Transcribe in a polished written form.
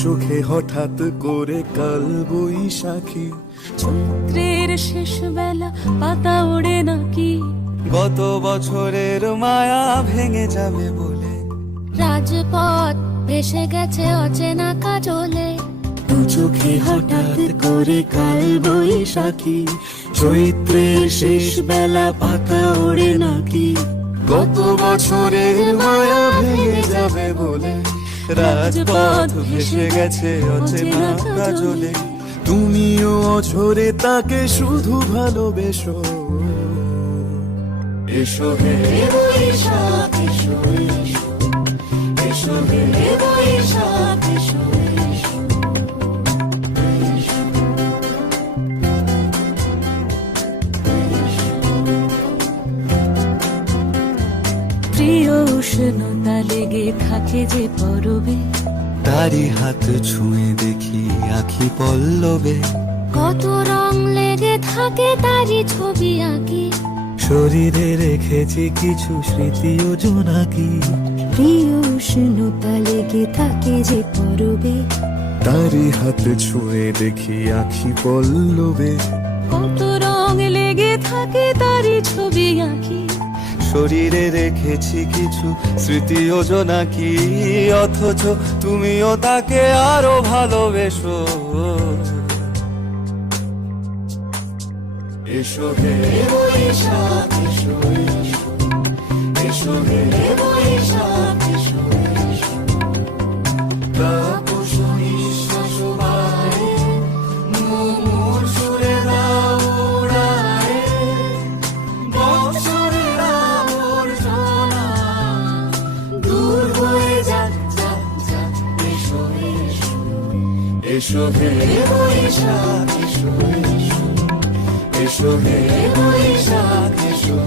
চোখে হঠাৎ করে কাল বৈশাখী, চৈত্রের শেষ বেলা পাতা ওড়ে নাকি, গত বছরের মায়া ভেঙে যাবে বলে, রাজপথ ভেসে গেছে অচেনা কাজলে, দু চোখে হঠাৎ করে কাল বৈশাখী, চৈত্রের শেষ বেলা পাতা ওড়ে নাকি, গত বছরের মায়া ভেঙে যাবে বলে, রাজপথ ভেসে গেছে অচেনা কাজলে, তুমিও অঝরে তাকে শুধু ভালোবেসো। এসো হে বৈশাখ এসো, এসো হে বৈশাখ এসো। প্রিয় উষ্ণতা লেগে থাকে যে পরবে, তারি হাত ছুঁয়ে দেখি আখি পল্লবে, কত রং লেগে থাকে তারই ছবি আঁকি, শরীরে রেখেছি কিছু স্মৃতি ও জোনাকি, প্রিয় উষ্ণতা লেগে থাকে যে পরবে, তারি হাত ছুঁয়ে দেখি আখি পল্লবে, কত রং লেগে থাকে তারই ছবি আঁকি, শরীরে রেখেছি কিছু স্মৃতি ও জোনাকি, অথচ তুমিও তাকে আরো ভালোবেসো। এসো হে বৈশাখ এসো, এসো হে বৈশাখ এসো, তাপস নিঃশ্বাস বায়ে, মুমুর সুরে দাও উড়ায়ে, বৎসরের আবর্জনা দূর হয়ে যাক যাক যাক। এসো এসো, এসো হে বৈশাখ এসো, এসো হে বৈশাখ এসো।